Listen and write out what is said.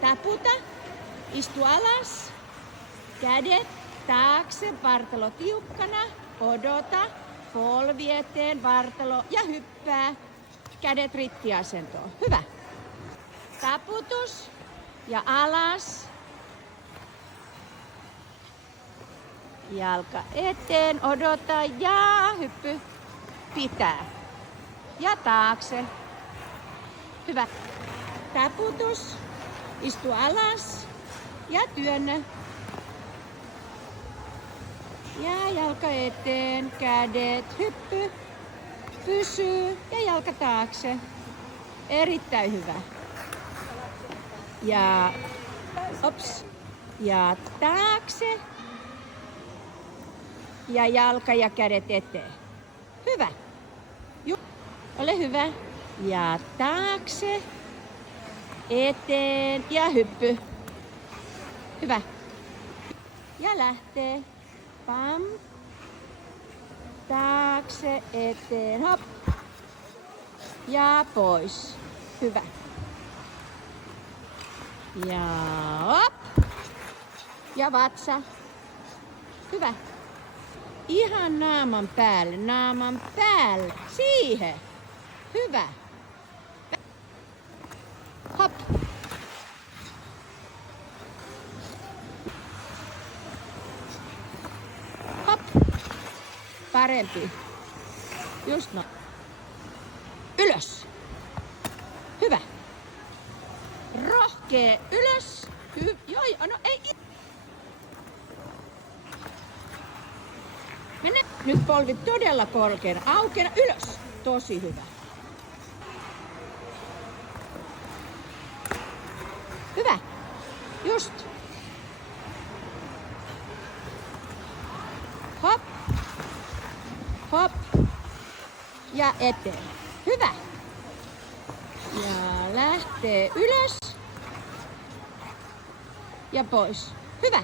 Taputa. Istu alas. Kädet taakse, vartalo tiukkana. Odota. Polvi eteen, vartalo ja hyppää. Kädet rittiasentoon. Hyvä. Taputus ja alas. Jalka eteen, odota ja hyppy. Pitää. Ja taakse. Hyvä. Taputus. Istu alas ja työnnä. Ja jalka eteen, kädet, hyppy, pysyy ja jalka taakse. Erittäin hyvä. Ja ops. Ja taakse. Ja jalka ja kädet eteen. Hyvä. Ole hyvä. Ja taakse. Eteen ja hyppy. Hyvä. Ja lähtee. Pam. Taakse, eteen, hop. Ja pois. Hyvä. Ja hop. Ja vatsa. Hyvä. Ihan naaman päälle, naaman päälle. Siihen. Hyvä. Hop. Hop. Parempi. Just no. Ylös. Hyvä. Rohkee ylös. Joi, no ei. Mene nyt polvit todella korkeana. Aukeana ylös. Tosi hyvä. Hyvä. Just. Hop. Hop. Ja eteen. Hyvä. Ja lähtee ylös. Ja pois. Hyvä.